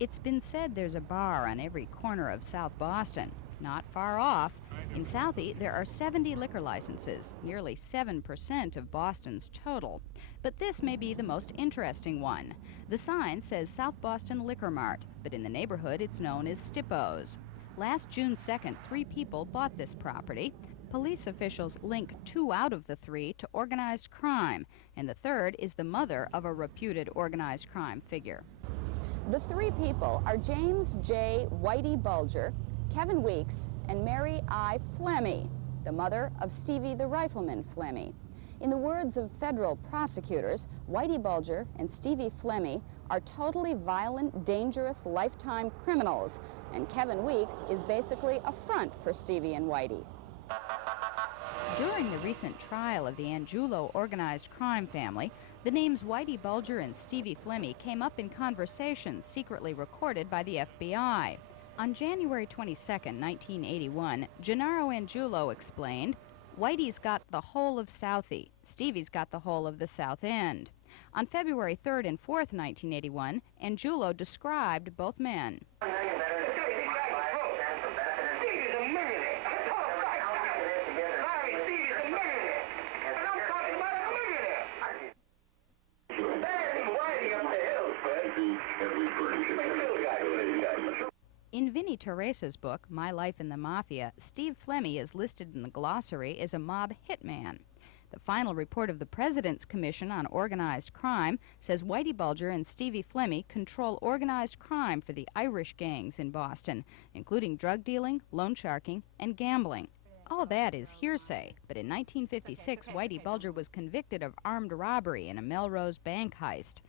It's been said there's a bar on every corner of South Boston. Not far off. In Southie, there are 70 liquor licenses, nearly 7% of Boston's total. But this may be the most interesting one. The sign says South Boston Liquor Mart, but in the neighborhood it's known as Stippo's. Last June 2nd, 3 people bought this property. Police officials link 2 out of the 3 to organized crime, and the third is the mother of a reputed organized crime figure. The 3 people are James J. Whitey Bulger, Kevin Weeks, and Mary I. Flemmy, the mother of Stevie the Rifleman Flemmy. In the words of federal prosecutors, Whitey Bulger and Stevie Flemmy are totally violent, dangerous, lifetime criminals, and Kevin Weeks is basically a front for Stevie and Whitey. During the recent trial of the Angulo organized crime family, the names Whitey Bulger and Stevie Flemmy came up in conversations secretly recorded by the FBI. On January 22, 1981, Gennaro Angulo explained, "Whitey's got the whole of Southie. Stevie's got the whole of the South End." On February 3rd and 4th, 1981, Angulo described both men. In Vinnie Teresa's book, My Life in the Mafia, Steve Flemmy is listed in the glossary as a mob hitman. The final report of the President's Commission on Organized Crime says Whitey Bulger and Stevie Flemmy control organized crime for the Irish gangs in Boston, including drug dealing, loan sharking, and gambling. All that is hearsay, but in 1956, Whitey Bulger was convicted of armed robbery in a Melrose bank heist.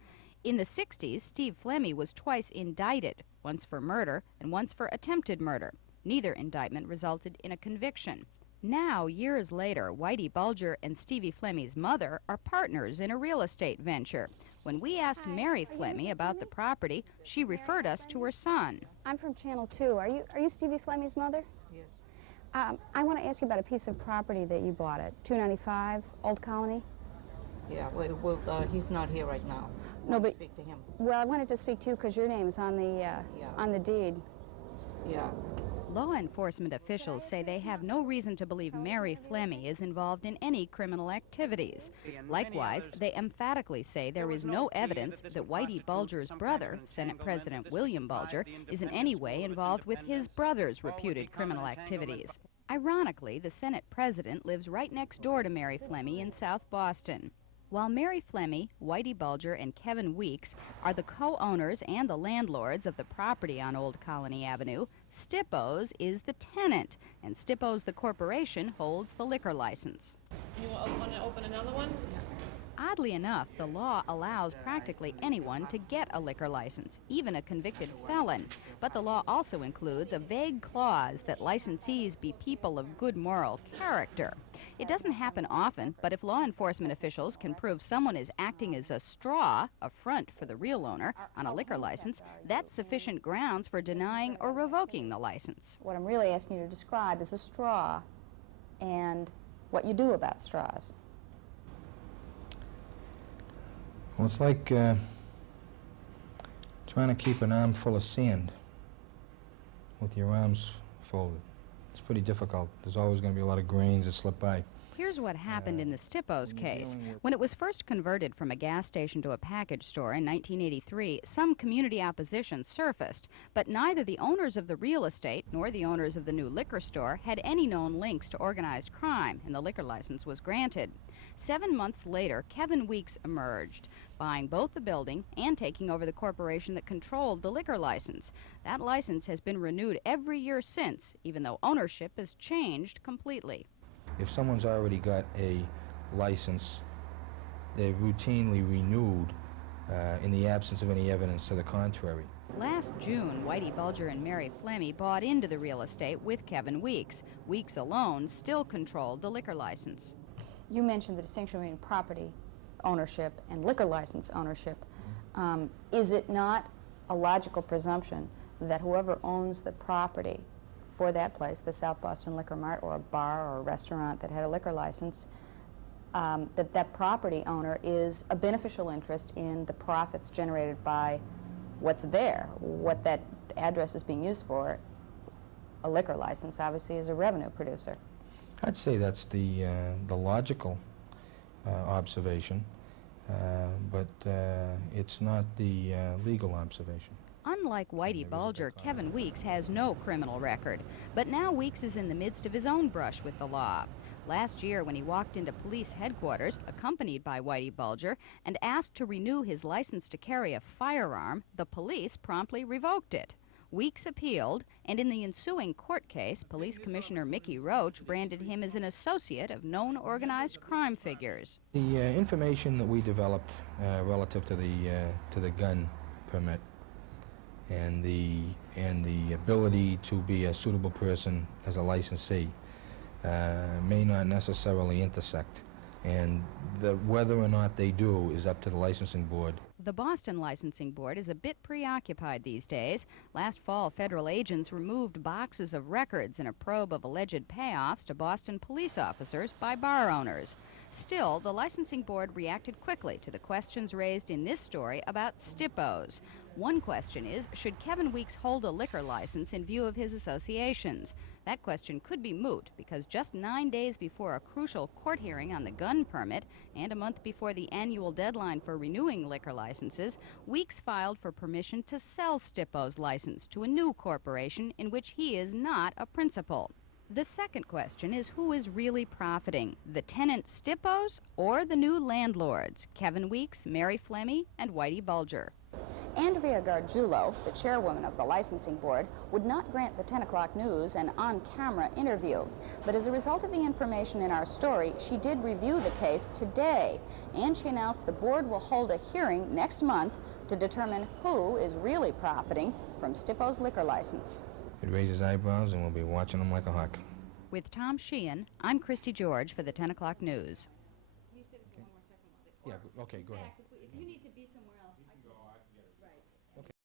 In the 60s, Steve Flemmy was twice indicted, once for murder and once for attempted murder. Neither indictment resulted in a conviction. Now, years later, Whitey Bulger and Stevie Flemmy's mother are partners in a real estate venture. When we asked Mary Flemmy about the property, she referred us to her son. I'm from Channel 2. Are you Stevie Flemmy's mother? Yes. I want to ask you about a piece of property that you bought at 295 Old Colony. Yeah, well, he's not here right now. No, but speak to him. Well, I wanted to speak to you because your name is on the deed. Yeah. Law enforcement officials say they have no reason to believe Mary Flemmy is involved in any criminal activities. Likewise, they emphatically say there is no evidence that Whitey Bulger's brother, Senate President William Bulger, is in any way involved with his brother's reputed criminal activities. Ironically, the Senate President lives right next door to Mary Flemmy in South Boston. While Mary Flemmy, Whitey Bulger, and Kevin Weeks are the co-owners and the landlords of the property on Old Colony Avenue, Stippo's is the tenant, and Stippo's the corporation holds the liquor license. You want to open another one? Oddly enough, the law allows practically anyone to get a liquor license, even a convicted felon. But the law also includes a vague clause that licensees be people of good moral character. It doesn't happen often, but if law enforcement officials can prove someone is acting as a straw, a front for the real owner, on a liquor license, that's sufficient grounds for denying or revoking the license. What I'm really asking you to describe is a straw and what you do about straws. Well, it's like trying to keep an arm full of sand with your arms folded. It's pretty difficult. There's always going to be a lot of grains that slip by. Here's what happened in the Stippo's case. When it was first converted from a gas station to a package store in 1983, some community opposition surfaced, but neither the owners of the real estate nor the owners of the new liquor store had any known links to organized crime, and the liquor license was granted. 7 months later, Kevin Weeks emerged, buying both the building and taking over the corporation that controlled the liquor license. That license has been renewed every year since, even though ownership has changed completely. If someone's already got a license, they're routinely renewed in the absence of any evidence to the contrary. Last June, Whitey Bulger and Mary Flemmy bought into the real estate with Kevin Weeks. Weeks alone still controlled the liquor license. You mentioned the distinction between property ownership and liquor license ownership. Is it not a logical presumption that whoever owns the property for that place, the South Boston Liquor Mart or a bar or a restaurant that had a liquor license, that property owner is a beneficial interest in the profits generated by what's there, what that address is being used for. A liquor license obviously is a revenue producer. I'd say that's the logical observation, but it's not the legal observation. Unlike Whitey Bulger, Kevin Weeks has no criminal record. But now Weeks is in the midst of his own brush with the law. Last year, when he walked into police headquarters, accompanied by Whitey Bulger, and asked to renew his license to carry a firearm, the police promptly revoked it. Weeks appealed, and in the ensuing court case, Police Commissioner Mickey Roach branded him as an associate of known organized crime figures. The information that we developed relative to the gun permit and the ability to be a suitable person as a licensee may not necessarily intersect, and whether or not they do is up to the licensing board. The Boston Licensing Board is a bit preoccupied these days. Last fall, federal agents removed boxes of records in a probe of alleged payoffs to Boston police officers by bar owners. Still, the Licensing Board reacted quickly to the questions raised in this story about stippos. One question is, should Kevin Weeks hold a liquor license in view of his associations? That question could be moot because just 9 days before a crucial court hearing on the gun permit and a month before the annual deadline for renewing liquor licenses, Weeks filed for permission to sell Stippo's license to a new corporation in which he is not a principal. The second question is, who is really profiting, the tenant Stippos or the new landlords, Kevin Weeks, Mary Flemmy, and Whitey Bulger? Andrea Gargiulo, the chairwoman of the licensing board, would not grant the 10 o'clock news an on-camera interview. But as a result of the information in our story, she did review the case today, and she announced the board will hold a hearing next month to determine who is really profiting from Stippo's liquor license. He'd raise his eyebrows and we'll be watching him like a hawk. With Tom Sheehan, I'm Christy George for the 10 o'clock news. Yeah, okay, go ahead. If you need to be somewhere